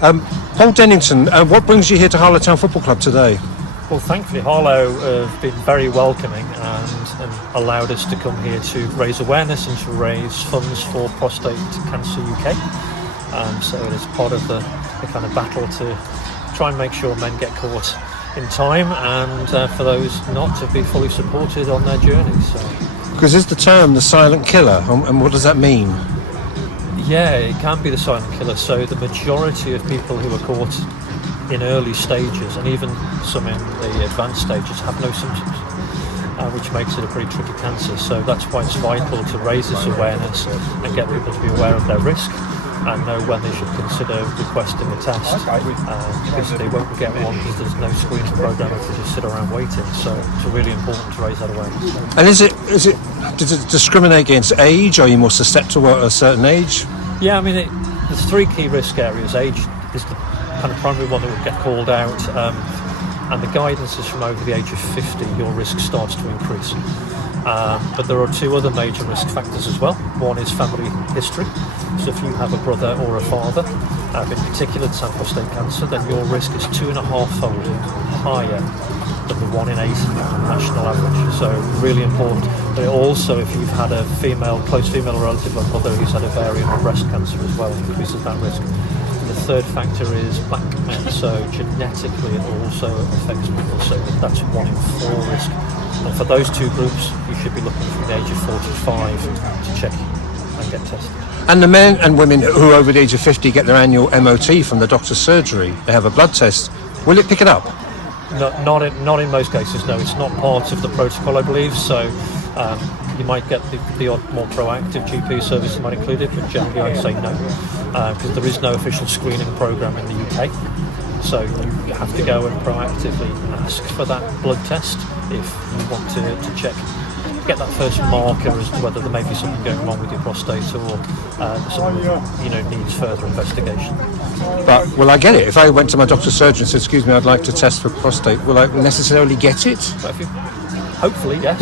Paul Dennington, what brings you here to Harlow Town Football Club today? Well, thankfully Harlow have been very welcoming and allowed us to come here to raise awareness and to raise funds for Prostate Cancer UK. So it is part of the kind of battle to try and make sure men get caught in time, and for those not to be fully supported on their journey. Because is the term the silent killer, and what does that mean? Yeah, it can be the silent killer. So the majority of people who are caught in early stages, and even some in the advanced stages, have no symptoms, which makes it a pretty tricky cancer. So that's why it's vital to raise this awareness and get people to be aware of their risk and know when they should consider requesting a test, because they won't get one because there's no screening program if they just sit around waiting. So it's really important to raise that awareness. And does it discriminate against age? Are you more susceptible at a certain age? Yeah, I mean, there's three key risk areas. Age is the kind of primary one that would get called out, and the guidance is from over the age of 50, your risk starts to increase. But there are two other major risk factors as well. One is family history. So if you have a brother or a father, in particular to have prostate cancer, then your risk is 2.5-fold higher than the 1 in 8 national average. So really important. But also, if you've had a close female relative or mother who's had ovarian or breast cancer as well, increases that risk. The third factor is black men, so genetically it also affects people, so that's 1 in 4 risk. And for those two groups, you should be looking from the age of 45 to check and get tested. And the men and women who are over the age of 50 get their annual MOT from the doctor's surgery. They have a blood test. Will it pick it up? No, not in most cases, no. It's not part of the protocol, I believe, so you might get the odd more proactive GP service that might include it, but generally I'd say no, because there is no official screening programme in the UK. So you have to go and proactively ask for that blood test if you want to check, get that first marker as to whether there may be something going wrong with your prostate or something needs further investigation. But will I get it? If I went to my doctor's surgery and said, excuse me, I'd like to test for prostate, will I necessarily get it? Hopefully, yes.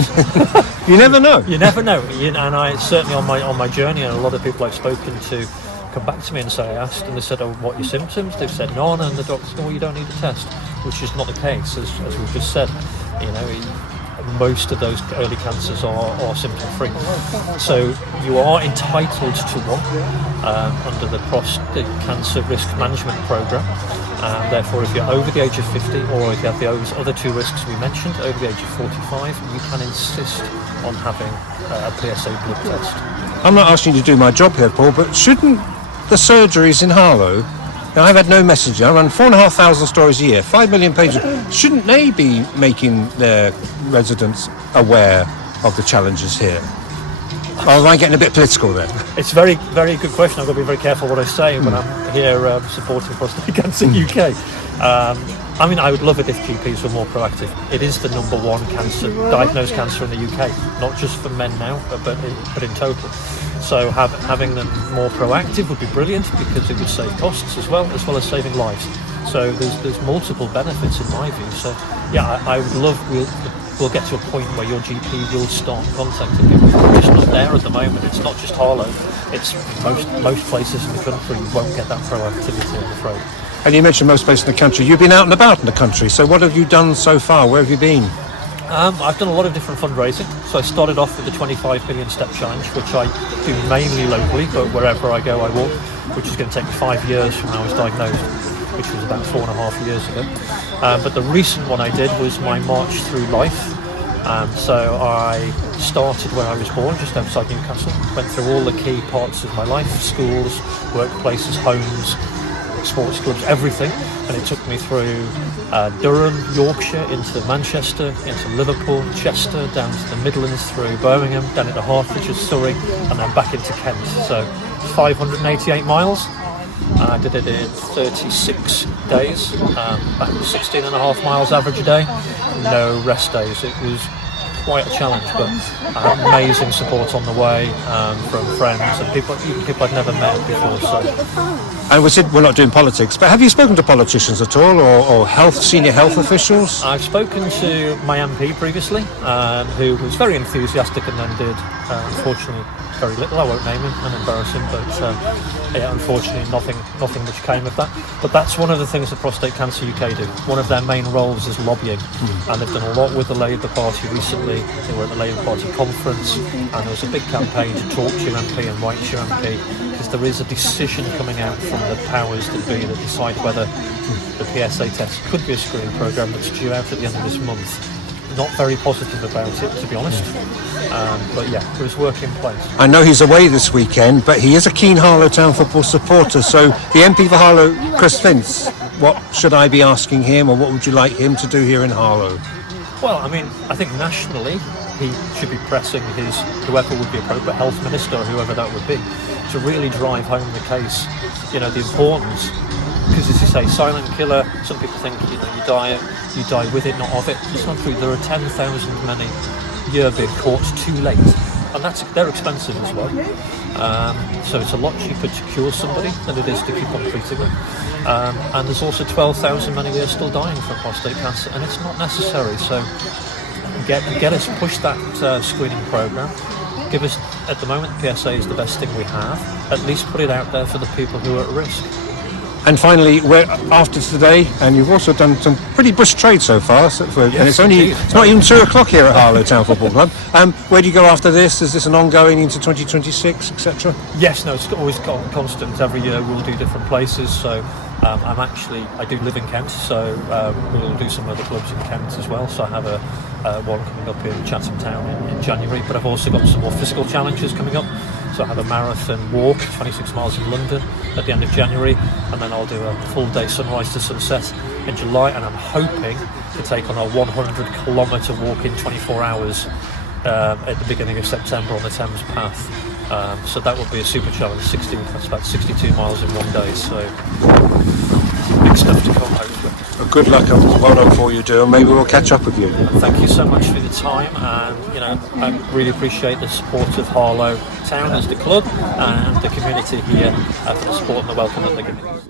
You never know. You never know. And I certainly on my journey, and a lot of people I've spoken to come back to me and say, I asked, and they said, oh, what are your symptoms? They've said none, and the doctor said, oh, you don't need a test, which is not the case, as we've just said. Most of those early cancers are symptom-free. So you are entitled to one under the Prostate Cancer Risk Management Programme. Therefore, if you're over the age of 50, or if you have those other two risks we mentioned, over the age of 45, you can insist on having a PSA blood test. I'm not asking you to do my job here, Paul, but shouldn't the surgeries in Harlow, now I've had no messaging, I run 4,500 stories a year, 5 million pages, shouldn't they be making their residents aware of the challenges here? Or am I getting a bit political there? It's a very, very good question. I've got to be very careful what I say when I'm here supporting Prostate Cancer UK. I would love it if GPs were more proactive. It is the number one diagnosed cancer in the UK, not just for men now, but in total. So having them more proactive would be brilliant, because it would save costs as well as saving lives. So there's multiple benefits in my view. So yeah, I would love, we'll get to a point where your GP will start contacting you. It's just not there at the moment. It's not just Harlow. It's most places in the country you won't get that proactivity, I'm afraid. And you mentioned most places in the country. You've been out and about in the country. So what have you done so far? Where have you been? I've done a lot of different fundraising. So I started off with the 25 million step challenge, which I do mainly locally, but wherever I go I walk, which is going to take me 5 years from when I was diagnosed, which was about 4.5 years ago. But the recent one I did was my March Through Life. So I started where I was born, just outside Newcastle, went through all the key parts of my life, schools, workplaces, homes, sports clubs, everything, and it took me through Durham, Yorkshire, into Manchester, into Liverpool, Chester, down to the Midlands, through Birmingham, down into Hertfordshire, Surrey, and then back into Kent. So 588 miles. I did it in 36 days, back 16.5 miles average a day, no rest days. It was quite a challenge, but I had amazing support on the way from friends and people I'd never met before. So And we said we're not doing politics, but have you spoken to politicians at all, or senior health officials? I've spoken to my MP previously, who was very enthusiastic and then did, unfortunately, very little. I won't name him and embarrass him, but yeah, unfortunately, nothing much came of that. But that's one of the things that Prostate Cancer UK do. One of their main roles is lobbying, and they've done a lot with the Labour Party recently. They were at the Labour Party conference, and there was a big campaign to talk to your MP and write to your MP, because there is a decision coming out from the powers that be that decide whether the PSA test could be a screening programme that's due out at the end of this month. Not very positive about it, to be honest. But yeah, there is work in place. I know he's away this weekend, but he is a keen Harlow Town football supporter. So the MP for Harlow, Chris Vince, what should I be asking him, or what would you like him to do here in Harlow? Well, I mean, I think nationally he should be pressing whoever would be appropriate, health minister or whoever that would be, to really drive home the case, the importance. Because as you say, silent killer, some people think, you die with it, not of it. It's not true. There are 10,000 men a year being caught too late. And they're expensive as well. So it's a lot cheaper to cure somebody than it is to keep on treating them. And there's also 12,000 men a year still dying from prostate cancer, and it's not necessary. So get us, push that screening programme. Give us, at the moment, PSA is the best thing we have. At least put it out there for the people who are at risk. And finally, we're after today, and you've also done some pretty bush trade so far. And it's not even 2 o'clock here at Harlow Town Football Club. Where do you go after this? Is this an ongoing into 2026, etc.? Yes, no, it's always constant. Every year we'll do different places. So I do live in Kent, so we'll do some other clubs in Kent as well. So I have one coming up in Chatham Town in January, but I've also got some more physical challenges coming up. So I have a marathon walk, 26 miles in London at the end of January, and then I'll do a full day sunrise to sunset in July, and I'm hoping to take on a 100-kilometre walk in 24 hours at the beginning of September on the Thames Path. So that would be a super challenge. That's about 62 miles in one day, so big stuff to come, hopefully. Well, good luck and well done for you, do, and maybe we'll catch up with you. Thank you so much for the time, and I really appreciate the support of Harlow Town as the club and the community here for the support and the welcome that they're giving us.